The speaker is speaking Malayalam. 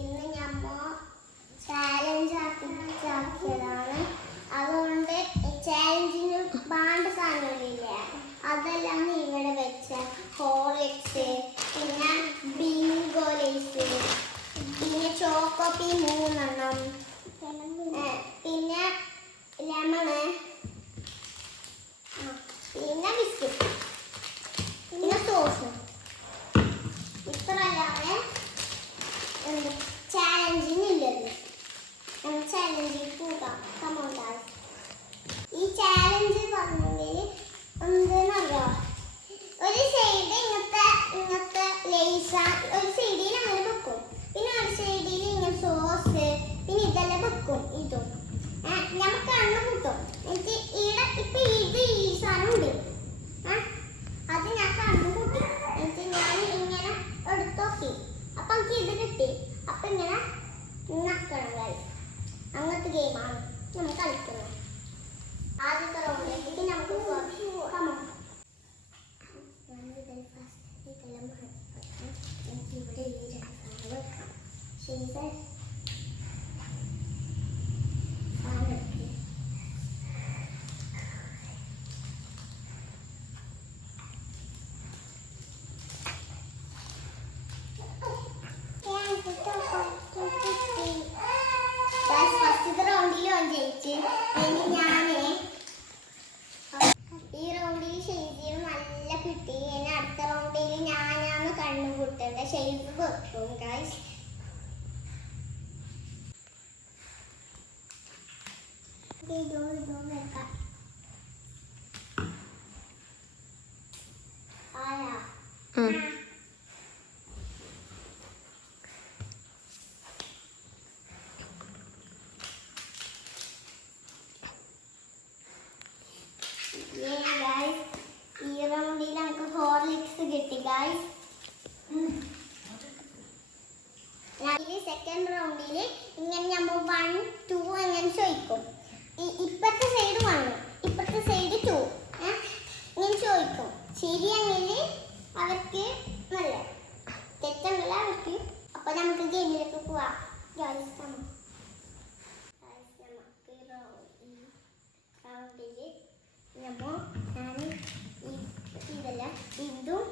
ഇന്ന് ഞമ്മ ചാലഞ്ച് ആക്കിയതാണ്. അതുകൊണ്ട് ചാലഞ്ചിന് വേണ്ട സാധനങ്ങളില്ലേ അതെല്ലാം ഇവിടെ വെച്ച ഹോർലിക്സ്, പിന്നെ ബിങ്കോ ലേസ്, പിന്നെ ചോക്കോപ്പി 3 എണ്ണം, പിന്നെ ലെമണ്, പിന്നെ ബിസ്ക്കറ്റ്, പിന്നെ സോസ്. ഇത്രയല്ലാതെ ചാലഞ്ചിനുള്ളത്. ചാലഞ്ചിൽ പോകാം. ഈ ചാലഞ്ച് പറഞ്ഞെങ്കിൽ എന്തെന്നറിയോ, ഒരു സൈഡ് ഇങ്ങനത്തെ ലേസ, ഒരു സൈഡിൽ അങ്ങനെ വെക്കും, പിന്നെ ഒരു സൈഡിൽ ഇങ്ങനെ സോസ്, പിന്നെ ഇതെല്ലാം വെക്കും. ഇതും നമുക്ക് കണ്ണു കൂട്ടും. എനിക്ക് ഇവിടെ ഇപ്പൊ ഈ സാധനം ഉണ്ട്, അത് ഞാൻ കണ്ണു കൂട്ടി. എനിക്ക് ഞാൻ ഇങ്ങനെ എടുത്തോക്കി, അപ്പൊ എനിക്ക് ഇത് കിട്ടി. അപ്പൊ ഇങ്ങനെ നക്കണം ഗൈസ്. അങ്ങനത്തെ ഗെയിമാണ് നമ്മൾ കളിക്കുന്നത്. ആദ്യത്തെ റൗണ്ടിലേക്ക് നമുക്ക് എനിക്ക് ഇവിടെ ഈ വെക്കാം. ശരി സാർ, ഫസ്റ്റ് റൗണ്ടിൽ ജയിച്ച് ഞാന് ഈ റൗണ്ടിൽ ഷെയ്സിന് നല്ല കിട്ടി. ഇനി അടുത്ത റൗണ്ടിൽ ഞാനാണ് കണ്ണു കൂട്ടേണ്ട. ഷെയ്സ് വെക്കും ഗൈസ്. വെക്കാം. ആയാ ഈ റൗണ്ടിൽ നമുക്ക് ഹോർലിക്സ് കിട്ടി ഗൈസ്. സെക്കൻഡ് റൗണ്ടിൽ ഇങ്ങനെ നമ്മൾ 1, 2 എങ്ങനെ ചോദിക്കും. ഇപ്പത്തെ സൈഡ് 1, ഇപ്പത്തെ സൈഡ് 2 ഇങ്ങനെ ചോദിക്കും. ശരിയാണെങ്കിൽ അവർക്ക് നല്ല, തെറ്റെങ്കിൽ അവർക്ക്. അപ്പൊ നമുക്ക് ഗെയിമിലേക്ക് പോവാം ഗൈസ്. റൗണ്ടിൽ ഞാൻ ഇതെല്ലാം ഇതും